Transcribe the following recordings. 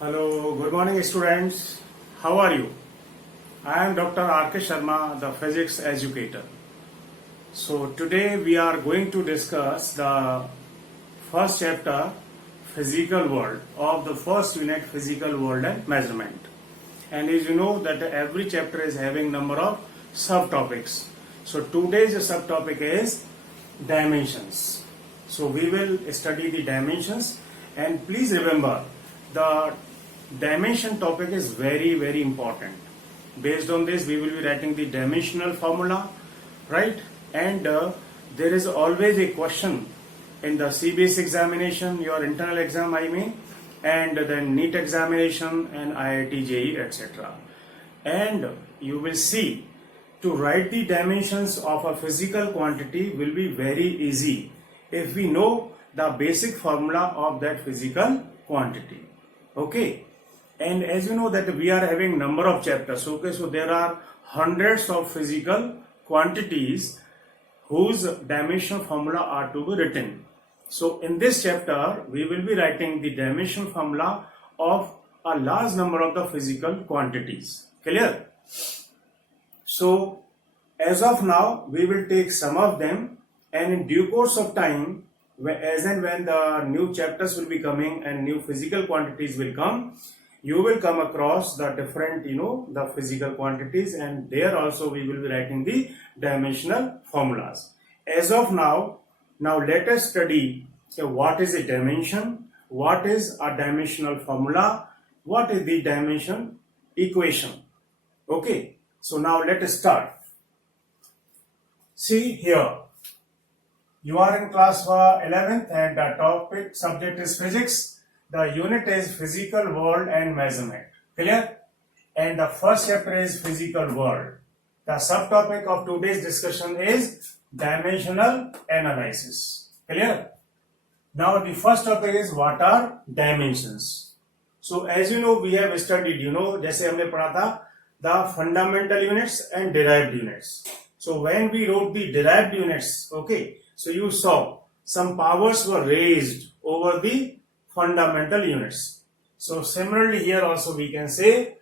Hello, good morning students. How are you? I am Dr. R.K. Sharma, the physics educator. So today we are going to discuss the first chapter, physical world, of the first unit, physical world and measurement. And as you know that every chapter is having number of subtopics. So today's subtopic is dimensions. So we will study the dimensions, and please remember the dimension topic is very important. Based on this we will be writing the dimensional formula, right? And there is always a question in the CBSE examination, your internal exam I mean, and then NEET examination and IIT JEE etc. And you will see to write the dimensions of a physical quantity will be very easy if we know the basic formula of that physical quantity. Okay, and as you know that we are having number of chapters. Okay, so there are hundreds of physical quantities whose dimension formula are to be written. So in this chapter we will be writing the dimension formula of a large number of the physical quantities. Clear? So as of now we will take some of them, and in due course of time, as and when the new chapters will be coming and new physical quantities will come, you will come across the different the physical quantities, and there also we will be writing the dimensional formulas. As of now let us study what is a dimension, what is a dimensional formula, what is the dimension equation. Okay, so now let us start. See here, you are in class 11th and the topic subject is physics. The unit is physical world and measurement. Clear? And the first chapter is physical world. The subtopic of today's discussion is dimensional analysis. Clear? Now the first topic is what are dimensions. So as you know, we have studied, जैसे हमने पढ़ा था the fundamental units and derived units. So when we wrote the derived units, okay, so you saw some powers were raised over the fundamental units. So similarly here also we can say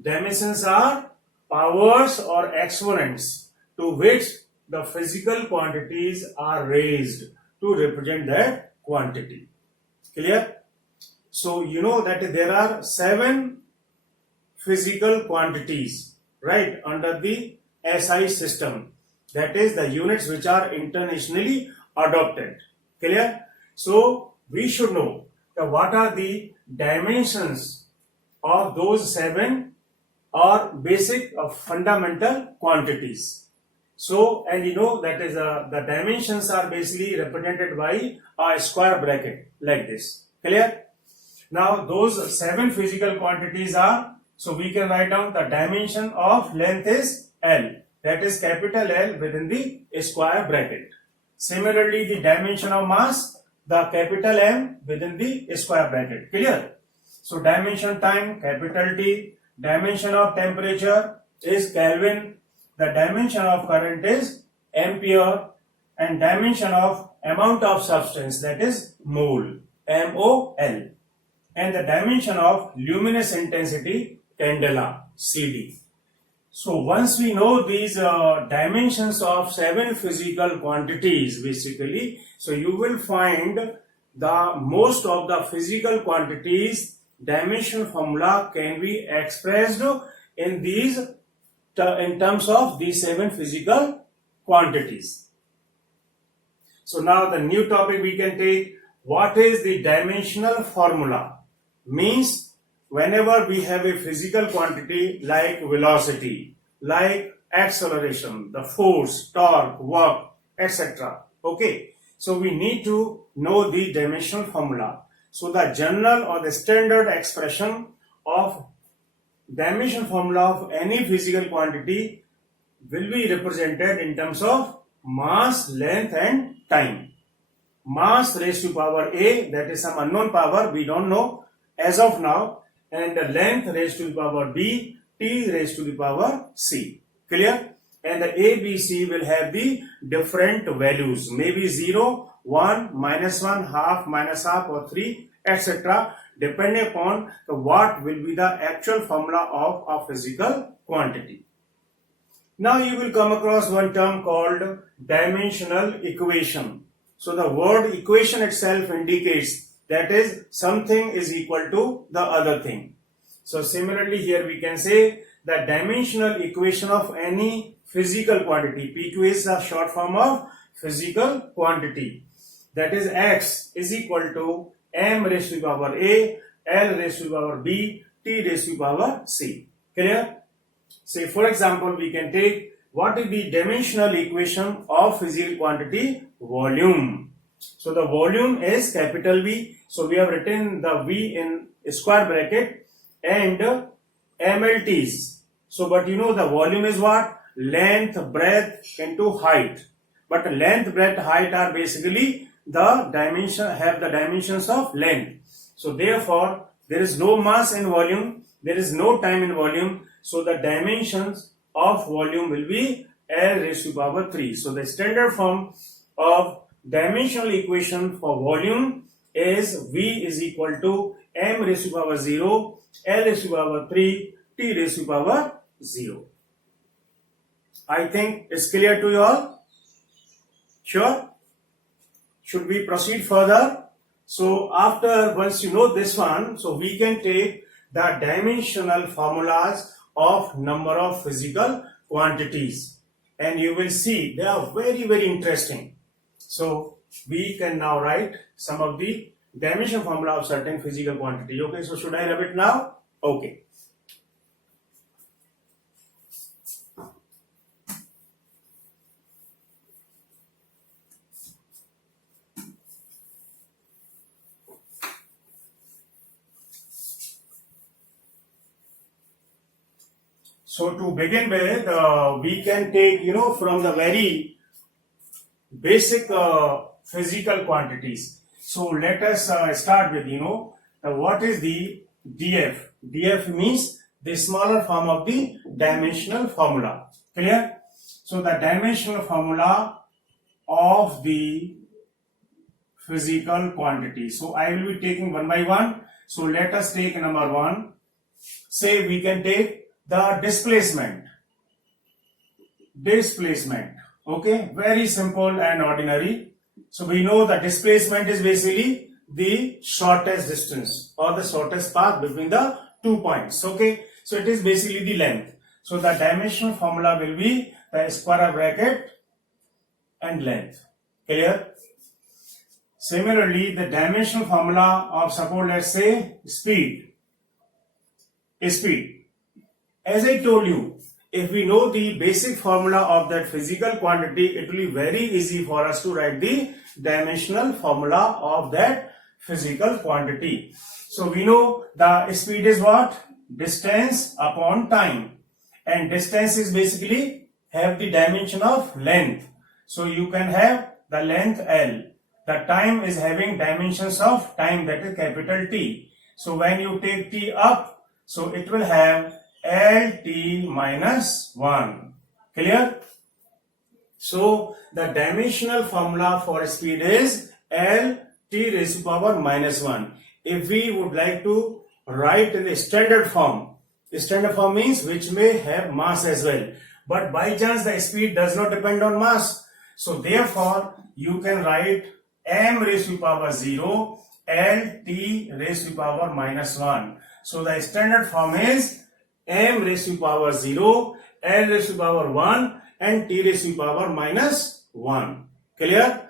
dimensions are powers or exponents to which the physical quantities are raised to represent that quantity. Clear? So you know that there are 7 physical quantities, right, under the SI system. That is the units which are internationally adopted. Clear? So we should know that what are the dimensions of those 7 or basic or fundamental quantities. So, and you know that is the dimensions are basically represented by a square bracket like this. Clear? Now those 7 physical quantities are, so we can write down the dimension of length is L. That is capital L within the square bracket. Similarly, the dimension of mass, the capital M within the square bracket. Clear? So dimension time, capital T. Dimension of temperature is Kelvin. The dimension of current is ampere. And dimension of amount of substance, that is mole, MOL. And the dimension of luminous intensity, candela, CD. So once we know these dimensions of 7 physical quantities basically, so you will find the most of the physical quantities dimension formula can be expressed in these in terms of these 7 physical quantities. So now the new topic we can take, what is the dimensional formula? Means whenever we have a physical quantity like velocity, like acceleration, the force, torque, work, etc. Okay, so we need to know the dimensional formula. So the general or the standard expression of dimension formula of any physical quantity will be represented in terms of mass, length and time. Mass raised to power A, that is some unknown power, we don't know as of now, and the length raised to the power B, T raised to the power C. Clear? And the A, B, C will have the different values, maybe 0, 1, -1, half, -half or 3, etc. depending upon what will be the actual formula of a physical quantity. Now you will come across one term called dimensional equation. So the word equation itself indicates that is something is equal to the other thing. So similarly here we can say the dimensional equation of any physical quantity. P2 is a short form of physical quantity. That is x is equal to m raised to the power a, l raised to the power b, t raised to the power c. Clear? Say for example, we can take what is the dimensional equation of physical quantity? Volume. So the volume is capital V. So we have written the V in square bracket and MLTs. So but you know the volume is what? Length, breadth into height. But length, breadth, height are basically the dimensions of length. So therefore there is no mass in volume, there is no time in volume. So the dimensions of volume will be L raised to power 3. So the standard form of dimensional equation for volume is V is equal to m raised to power 0, L raised to power 3, T raised to power 0. I think it's clear to you all? Sure? Should we proceed further? So after once you know this one, so we can take the dimensional formulas of number of physical quantities, and you will see they are very interesting. So we can now write some of the dimension formula of certain physical quantity. Okay, so should I rub it now? Okay. So to begin with, we can take, from the very basic physical quantities. So let us start with, what is the DF? DF means the smaller form of the dimensional formula. Clear? So the dimensional formula of the physical quantity. So I will be taking one by one. So let us take number one. Say we can take the displacement. Okay, very simple and ordinary. So we know the displacement is basically the shortest distance or the shortest path between the 2 points. Okay, so it is basically the length. So the dimensional formula will be the square bracket and length. Clear? Similarly, the dimensional formula of, suppose let's say, speed. As I told you, if we know the basic formula of that physical quantity, it will be very easy for us to write the dimensional formula of that physical quantity. So we know the speed is what? Distance upon time. And distance is basically have the dimension of length. So you can have the length L. The time is having dimensions of time, that is capital T. So when you take T up, so it will have LT minus 1. Clear? So the dimensional formula for speed is LT raised to power minus 1. If we would like to write in the standard form means which may have mass as well. But by chance the speed does not depend on mass. So therefore you can write m raised to power 0, LT raised to power minus 1. So the standard form is m raised to power 0, L raised to power 1 and T raised to power minus 1. Clear?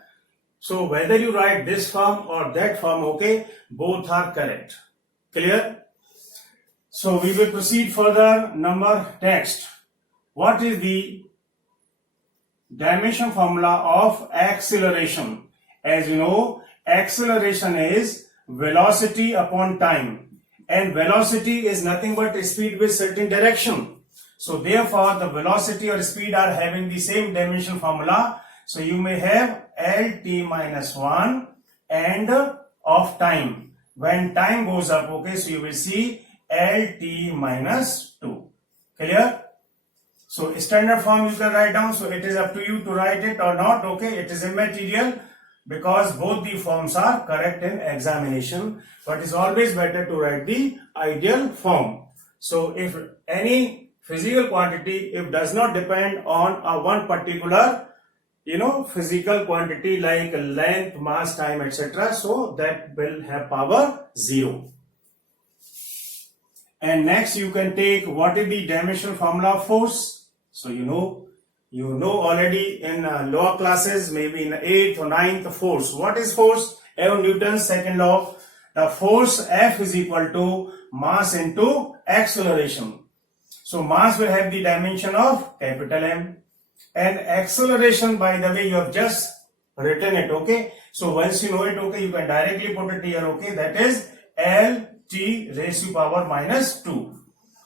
So whether you write this form or that form, okay, both are correct. Clear? So we will proceed further. Number text. What is the dimension formula of acceleration? As you know, acceleration is velocity upon time. And velocity is nothing but speed with certain direction. So therefore the velocity or speed are having the same dimension formula. So you may have LT minus 1 and of time. When time goes up, okay, so you will see LT minus 2. Clear? So standard form you can write down. So it is up to you to write it or not. Okay, it is immaterial. because both the forms are correct in examination, but it's always better to write the ideal form. So if any physical quantity, if does not depend on a one particular physical quantity like length, mass, time, etc., so that will have power 0. And next you can take what is the dimensional formula of force. So you know already in lower classes, maybe in 8th or 9th, force. What is force? Newton's second law. The force F is equal to mass into acceleration. So mass will have the dimension of capital M, and acceleration, by the way, you have just written it, okay? So once you know it, okay, you can directly put it here, okay? That is L T raised to power minus 2.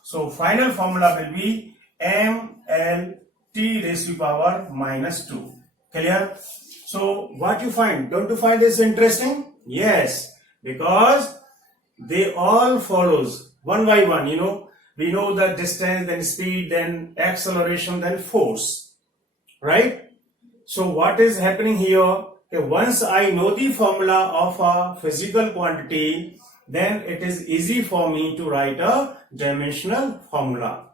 So final formula will be M L T raised to power minus 2. Clear? So what you find? Don't you find this interesting? Yes, because they all follows one by one. We know the distance, then speed, then acceleration, then force, right? So what is happening here? Okay, once I know the formula of a physical quantity, then it is easy for me to write a dimensional formula.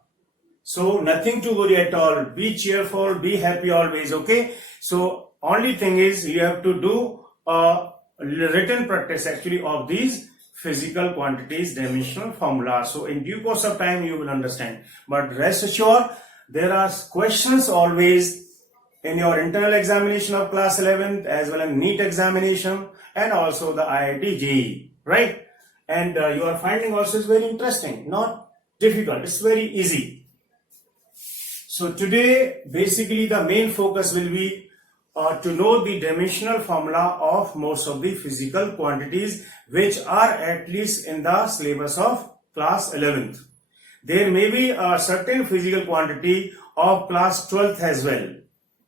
So nothing to worry at all. Be cheerful, be happy always, okay? So only thing is you have to do a written practice actually of these physical quantities dimensional formula. So in due course of time you will understand. But rest assured, there are questions always in your internal examination of class 11th as well as NEET examination and also the IIT JEE, right? And your finding also is very interesting, not difficult, it's very easy. So today basically the main focus will be to know the dimensional formula of most of the physical quantities which are at least in the syllabus of class 11th. There may be a certain physical quantity of class 12th as well,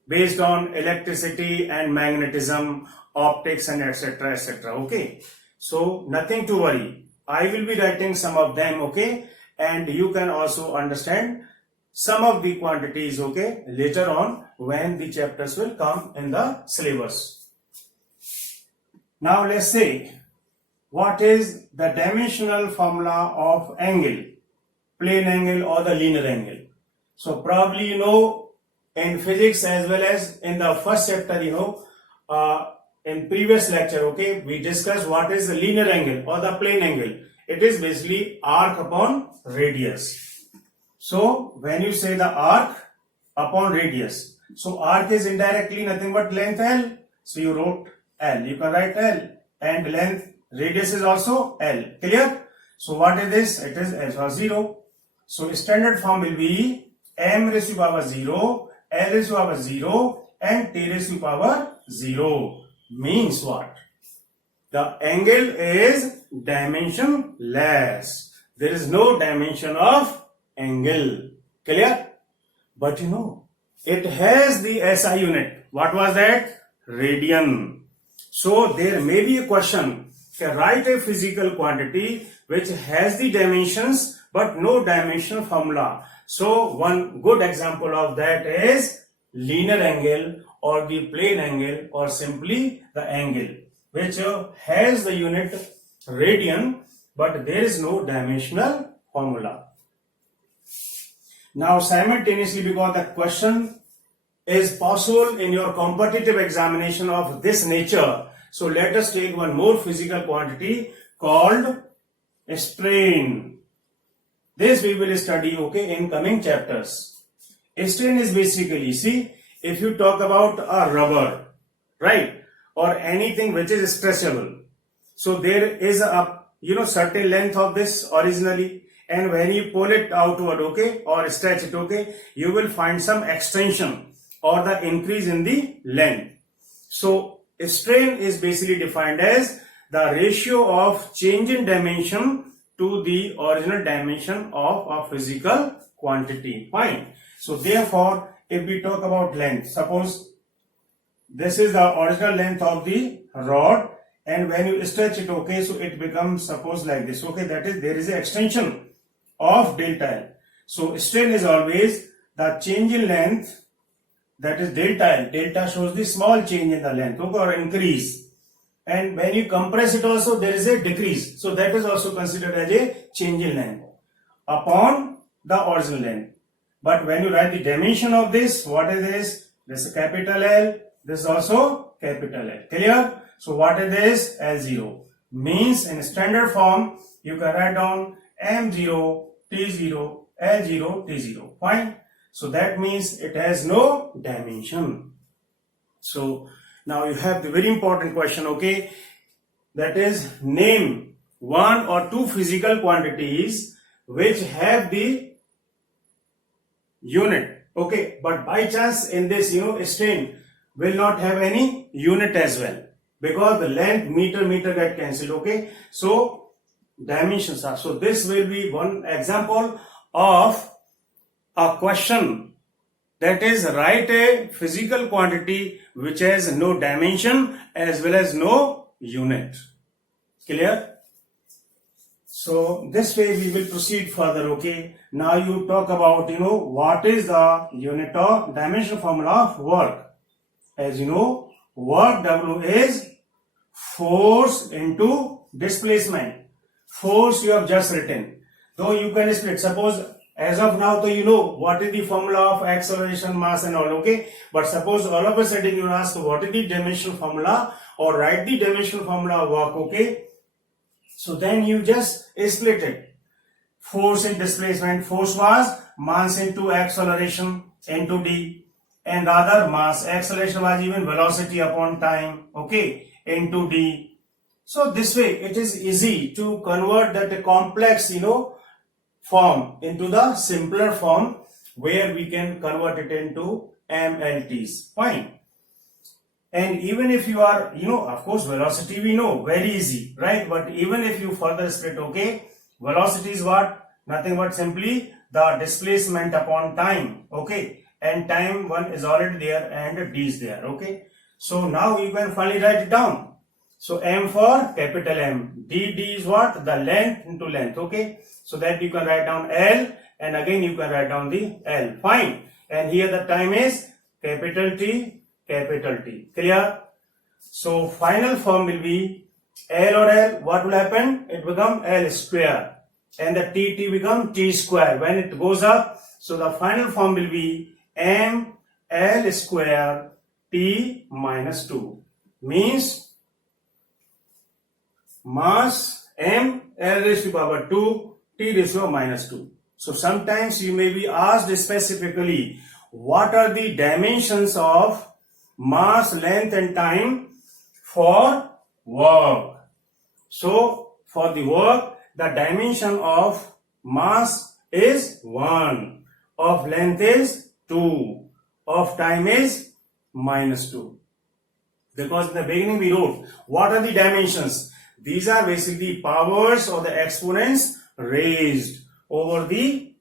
based on electricity and magnetism, optics and etc. etc. Okay. So nothing to worry. I will be writing some of them, okay, and you can also understand some of the quantities, okay, later on when the chapters will come in the syllabus. Now let's say, what is the dimensional formula of angle, plane angle or the linear angle? So probably in physics as well as in the first chapter, in previous lecture, okay, we discussed what is the linear angle or the plane angle. It is basically arc upon radius. So when you say the arc upon radius, so arc is indirectly nothing but length L. So you wrote L, you can write L, and length radius is also L. Clear? So what is this? It is S or 0. So standard form will be M raised to power 0, L raised to power 0 and T raised to power 0. Means what? The angle is dimensionless. There is no dimension of angle. Clear? But it has the SI unit. What was that? Radian. So there may be a question. Write a physical quantity which has the dimensions but no dimensional formula. So one good example of that is linear angle or the plane angle or simply the angle which has the unit radian but there is no dimensional formula. Now simultaneously, because the question is possible in your competitive examination of this nature, so let us take one more physical quantity called strain. This we will study, okay, in coming chapters. Strain is basically, see, if you talk about a rubber, right, or anything which is stretchable, so there is a certain length of this originally, and when you pull it outward, okay, or stretch it, okay, you will find some extension or the increase in the length. So strain is basically defined as the ratio of change in dimension to the original dimension of a physical quantity. Fine. So therefore, if we talk about length, suppose this is the original length of the rod, and when you stretch it, okay, so it becomes, suppose, like this, okay, that is, there is an extension of delta L. So strain is always the change in length that is delta L. Delta shows the small change in the length, okay, or increase. And when you compress it also, there is a decrease. So that is also considered as a change in length upon the original length. But when you write the dimension of this, what is this? This is capital L. This is also capital L. Clear? So what is this? L0. Means in standard form, you can write down M0, T0, L0, T0. Fine. So that means it has no dimension. So now you have the very important question, okay? That is, name one or two physical quantities which have the unit, okay? But by chance in this, strain will not have any unit as well, because the length meter get cancelled, okay? So dimensions are. So this will be one example of a question, that is, write a physical quantity which has no dimension as well as no unit. Clear? So this way we will proceed further, okay? Now you talk about, what is the unit of dimension formula of work. As you know, work W is force into displacement. Force you have just written. Though you can split. Suppose as of now, so you know what is the formula of acceleration, mass and all, okay? But suppose all of a sudden you ask what is the dimensional formula, or write the dimensional formula of work, okay? So then you just split it. Force and displacement. Force was mass into acceleration into d, and the other mass. Acceleration was even velocity upon time, okay, into d. So this way it is easy to convert that complex, form into the simpler form, where we can convert it into MLTs. Fine. And even if you are, of course, velocity we know, very easy, right? But even if you further split, okay, velocity is what? Nothing but simply the displacement upon time, okay? And time one is already there and d is there, okay? So now you can finally write it down. So M for capital M, d is what? The length into length, okay? So that you can write down L, and again you can write down the L. Fine. And here the time is capital T, capital T. Clear? So final form will be L or L. What will happen? It become L square, and the T become T square when it goes up. So the final form will be M L square T minus 2. Means mass M L raised to power 2 T raised to minus 2. So sometimes you may be asked specifically, what are the dimensions of mass, length and time for work? So for the work, the dimension of mass is 1, of length is 2, of time is minus 2. Because in the beginning we wrote, what are the dimensions? These are basically powers or the exponents raised over the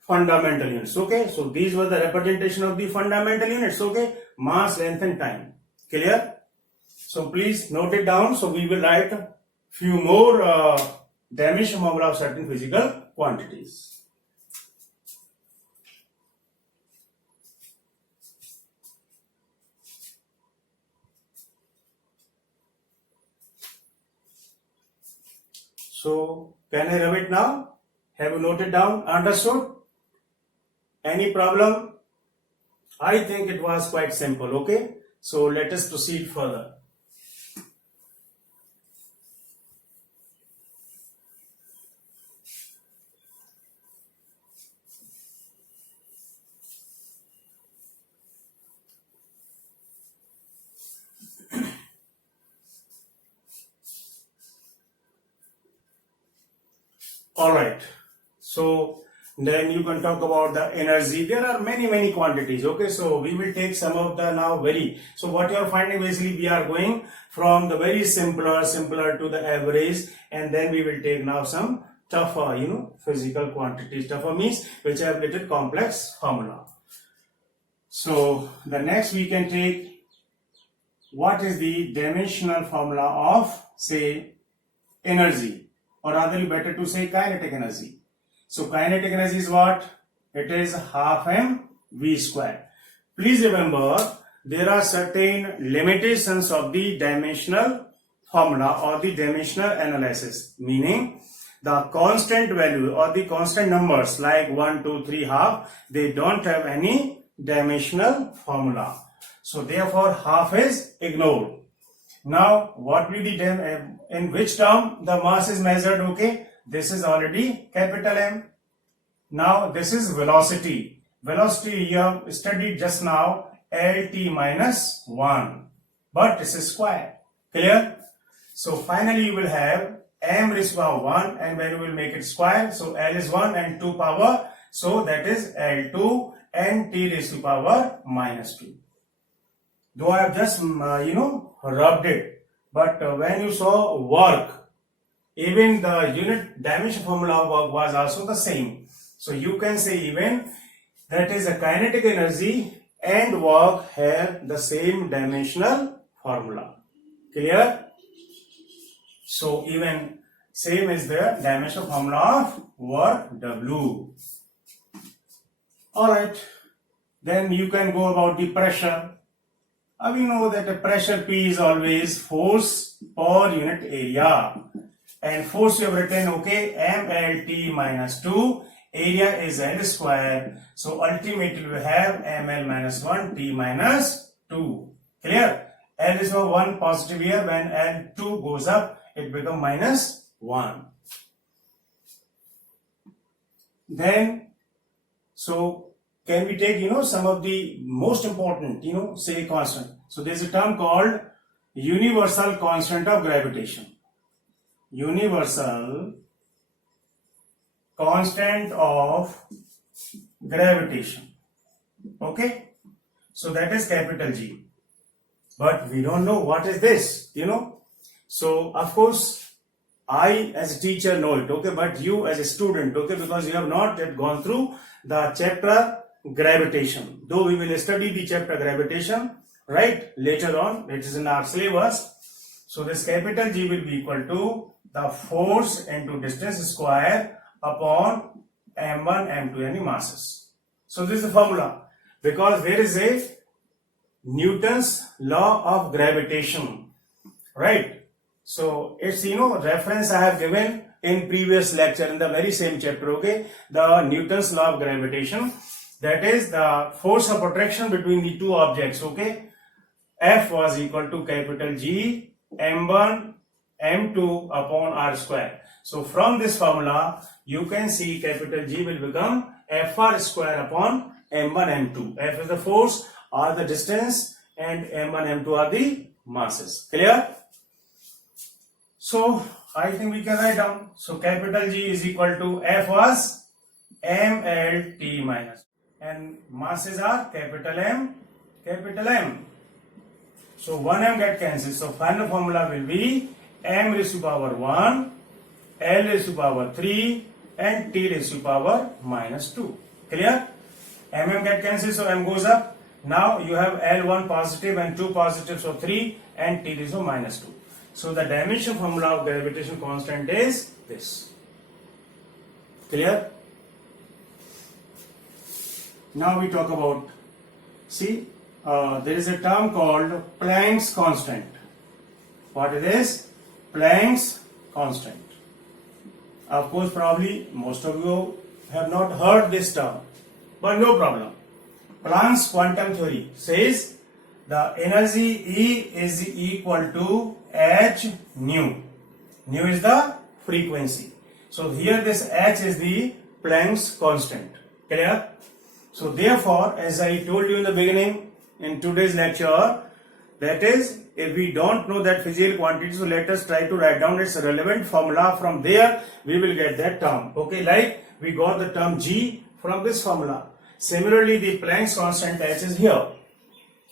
fundamental units, okay? So these were the representation of the fundamental units, okay? Mass, length and time. Clear? So please note it down. So we will write a few more dimension formula of certain physical quantities. So can I rub it now? Have you noted down? Understood? Any problem? I think it was quite simple, okay? So let us proceed further. Alright, so then you can talk about the energy. There are many quantities, okay? So we will take some of the now so what you are finding, basically we are going from the very simpler to the average, and then we will take now some tougher, physical quantities. Tougher means which have little complex formula. So the next we can take, what is the dimensional formula of, say, energy, or rather better to say kinetic energy. So kinetic energy is what? It is half m v square. Please remember, there are certain limitations of the dimensional formula or the dimensional analysis, meaning the constant value or the constant numbers like 1, 2, 3, half, they don't have any dimensional formula. So therefore half is ignored. Now what will be in which term the mass is measured? Okay, this is already capital M. Now this is velocity. Velocity you have studied just now, LT minus 1, but this is square. Clear? So finally you will have m raised to power 1, and when you will make it square, so L is 1 and 2 power, so that is L2 and T raised to power minus 2. Though I have just rubbed it, but when you saw work, even the unit dimension formula of work was also the same. So you can say even that is a kinetic energy and work have the same dimensional formula. Clear? So even same is the dimensional formula of work W. Alright, then you can go about the pressure. We know that the pressure P is always force per unit area, and force you have written, okay, MLT minus 2, area is L square, so ultimately we have ML minus 1 T minus 2. Clear? L is 1 positive here, when L2 goes up it becomes minus 1. Then so can we take some of the most important say constant. So there is a term called universal constant of gravitation. Universal constant of gravitation. Okay, so that is capital G, but we don't know what is this. So of course I as a teacher know it, okay, but you as a student, okay, because you have not yet gone through the chapter gravitation, though we will study the chapter gravitation right later on, it is in our syllabus. So this capital G will be equal to the force into distance square upon m1 m2 any masses. So this is the formula, because there is a Newton's law of gravitation, right? So it's reference I have given in previous lecture in the very same chapter, okay, the Newton's law of gravitation, that is the force of attraction between the two objects, okay. F was equal to capital G m1 m2 upon r square. So from this formula you can see capital G will become Fr square upon m1 m2. F is the force or the distance and m1 m2 are the masses. Clear? So I think we can write down. So capital G is equal to F was mLT minus, and masses are capital M, capital M. So 1m get cancelled. So final formula will be m raised to power 1, L raised to power 3 and T raised to power minus 2. Clear? mm get cancelled, so m goes up. Now you have L1 positive and 2 positive, so 3 and T raised to minus 2. So the dimension formula of gravitation constant is this. Clear? Now we talk about, see, there is a term called Planck's constant. What it is? Planck's constant. Of course, probably most of you have not heard this term, but no problem. Planck's quantum theory says the energy E is equal to h nu. Nu is the frequency. So here this h is the Planck's constant. Clear? So therefore, as I told you in the beginning in today's lecture, that is, if we don't know that physical quantity, so let us try to write down its relevant formula. From there we will get that term. Okay, like we got the term G from this formula. Similarly, the Planck's constant h is here,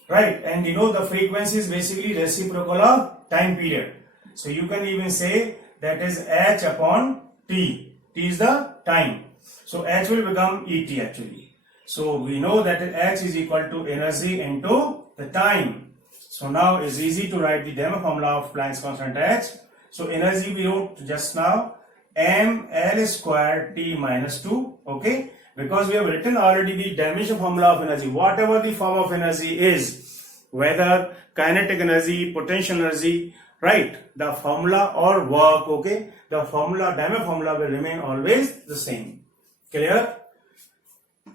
right? And the frequency is basically reciprocal of time period. So you can even say that is h upon t. T is the time. So h will become Et actually. So we know that h is equal to energy into the time. So now it's easy to write the demo formula of Planck's constant h. So energy we wrote just now, mL square T minus 2, okay, because we have written already the dimension formula of energy. Whatever the form of energy is, whether kinetic energy, potential energy, right, the formula or work, okay, the formula, dimension formula will remain always the same. Clear?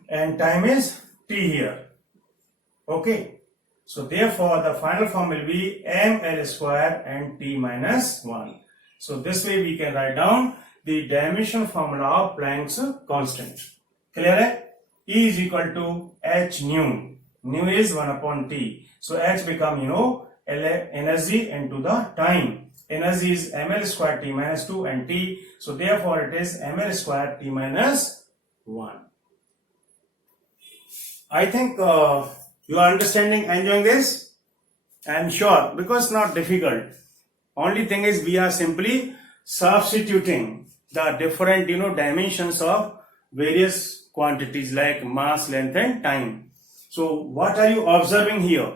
And time is t here. Okay. So therefore the final form will be ml square and t minus 1. So this way we can write down the dimension formula of Planck's constant. Clear hai? E is equal to h nu. Nu is 1 upon t. So h become, energy into the time. Energy is ml square t minus 2 and t. So therefore it is ml square t minus 1. I think you are understanding, enjoying this? I am sure, because it's not difficult. Only thing is we are simply substituting the different dimensions of various quantities like mass, length and time. So what are you observing here?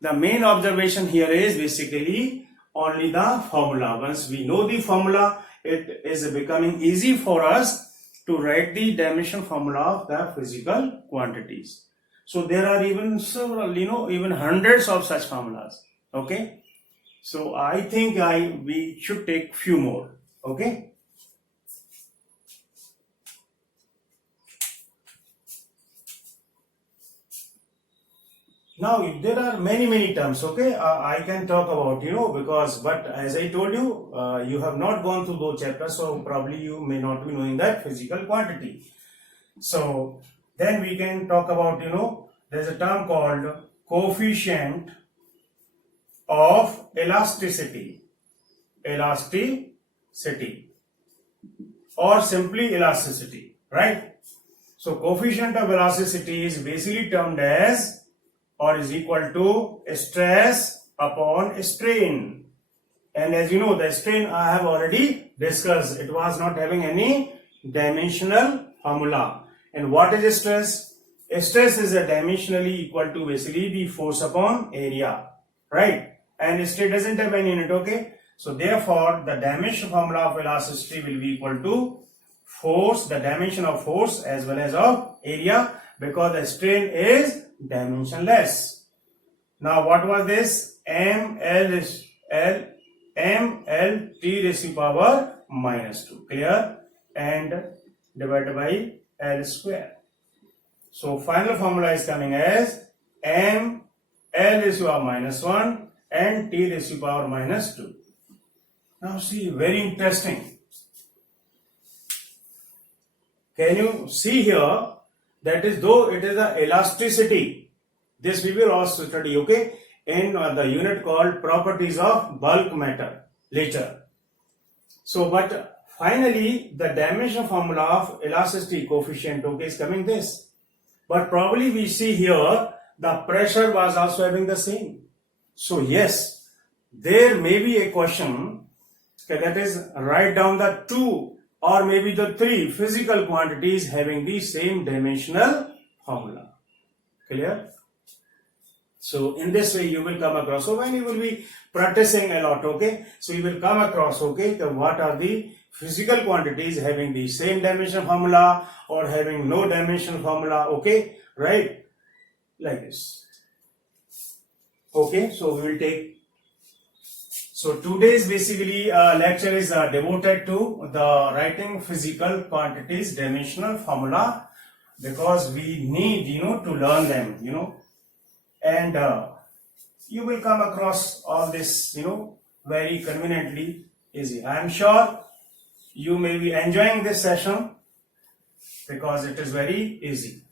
The main observation here is basically only the formula. Once we know the formula, it is becoming easy for us to write the dimension formula of the physical quantities. So there are even several, even hundreds of such formulas. Okay. So I think we should take few more. Okay. Now there are many terms. Okay. I can talk about, but as I told you, you have not gone through those chapters. So probably you may not be knowing that physical quantity. So then we can talk about, there's a term called coefficient of elasticity. Elasticity. Or simply elasticity, right? So coefficient of elasticity is basically termed as or is equal to stress upon strain. And as you know, the strain I have already discussed. It was not having any dimensional formula. And what is stress? Stress is a dimensionally equal to basically the force upon area, right? And strain doesn't have any unit, okay? So therefore, the dimension formula of elasticity will be equal to force, the dimension of force as well as of area, because the strain is dimensionless. Now what was this? ml t raised to power minus 2, clear? And divided by L square. So final formula is coming as m L raised to power minus 1 and t raised to power minus 2. Now see, very interesting. Can you see here? That is, though it is the elasticity, this we will also study, okay, in the unit called properties of bulk matter later. So, but finally, the dimension formula of elasticity coefficient, okay, is coming this. But probably we see here the pressure was also having the same. So yes, there may be a question, okay, that is, write down the 2 or maybe the 3 physical quantities having the same dimensional formula. Clear? So in this way you will come across. So when you will be practicing a lot, okay, so you will come across, okay, what are the physical quantities having the same dimension formula or having no dimension formula, okay, right, like this. Okay, so we will take. So today's basically lecture is devoted to the writing physical quantities dimensional formula, because we need to learn them, and you will come across all this very conveniently easy. I am sure you may be enjoying this session because it is very easy.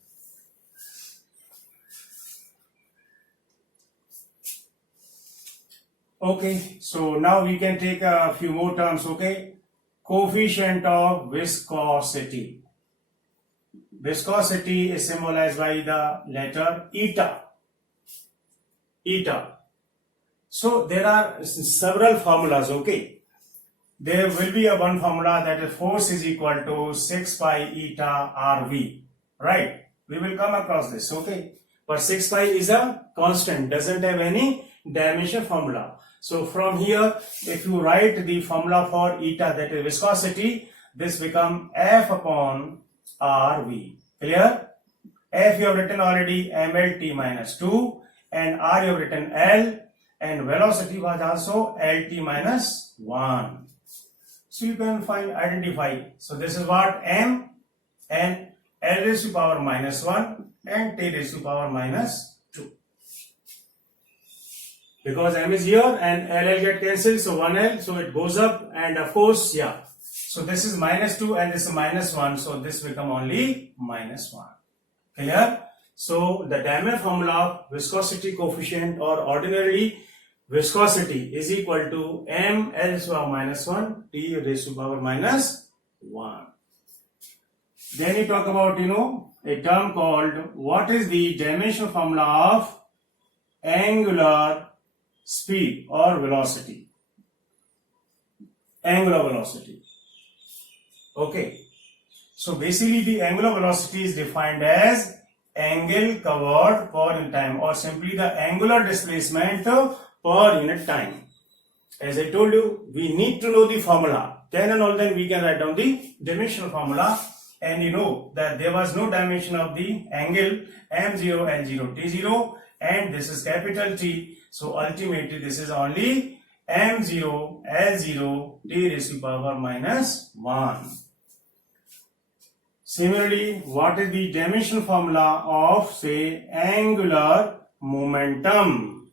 Okay, so now we can take a few more terms, okay. Coefficient of viscosity. Viscosity is symbolized by the letter eta. Eta. So there are several formulas, okay. There will be one formula, that is force is equal to 6 pi eta RV, right? We will come across this, okay. But 6 pi is a constant, doesn't have any dimension formula. So from here, if you write the formula for eta, that is viscosity, this become F upon RV. Clear? F you have written already mlt minus 2, and r you have written L, and velocity was also lt minus 1. So you can identify. So this is what m, and L raised to power minus 1 and t raised to power minus 2. Because m is here and LL get cancelled, so 1L, so it goes up, and of course, yeah. So this is minus 2 and this is minus 1, so this become only minus 1. Clear? So the diamond formula of viscosity coefficient, or ordinarily viscosity, is equal to m L raised to power minus 1 t raised to power minus 1. Then you talk about, a term called, what is the dimensional formula of angular speed or velocity? Angular velocity. Okay. So basically the angular velocity is defined as angle covered per unit time, or simply the angular displacement per unit time. As I told you, we need to know the formula. Then and all, then we can write down the dimensional formula. And you know that there was no dimension of the angle m0, l0, t0, and this is capital T. So ultimately this is only m0, l0, t raised to power minus 1. Similarly, what is the dimensional formula of, say, angular momentum?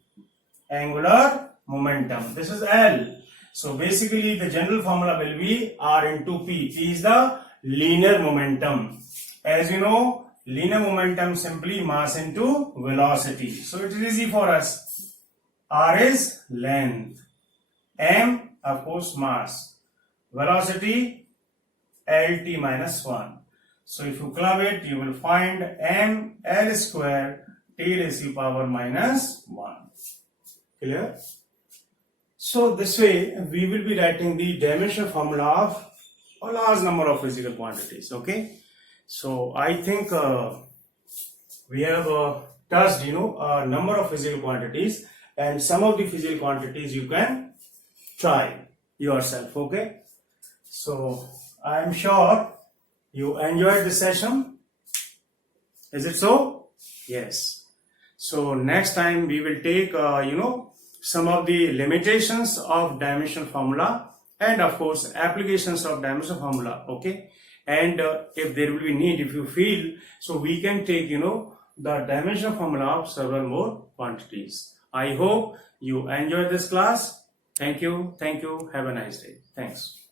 Angular momentum. This is L. So basically the general formula will be R into P. P is the linear momentum. As you know, linear momentum simply mass into velocity. So it is easy for us. R is length. M, of course, mass. Velocity, LT minus 1. So if you club it, you will find m L square t raised to power minus 1. Clear? So this way we will be writing the dimensional formula of a large number of physical quantities. Okay. So I think we have touched a number of physical quantities, and some of the physical quantities you can try yourself. Okay. So I am sure you enjoyed the session. Is it so? Yes. So next time we will take some of the limitations of dimensional formula, and of course applications of dimensional formula. Okay. And if there will be need, if you feel, so we can take the dimensional formula of several more quantities. I hope you enjoyed this class. Thank you. Have a nice day. Thanks.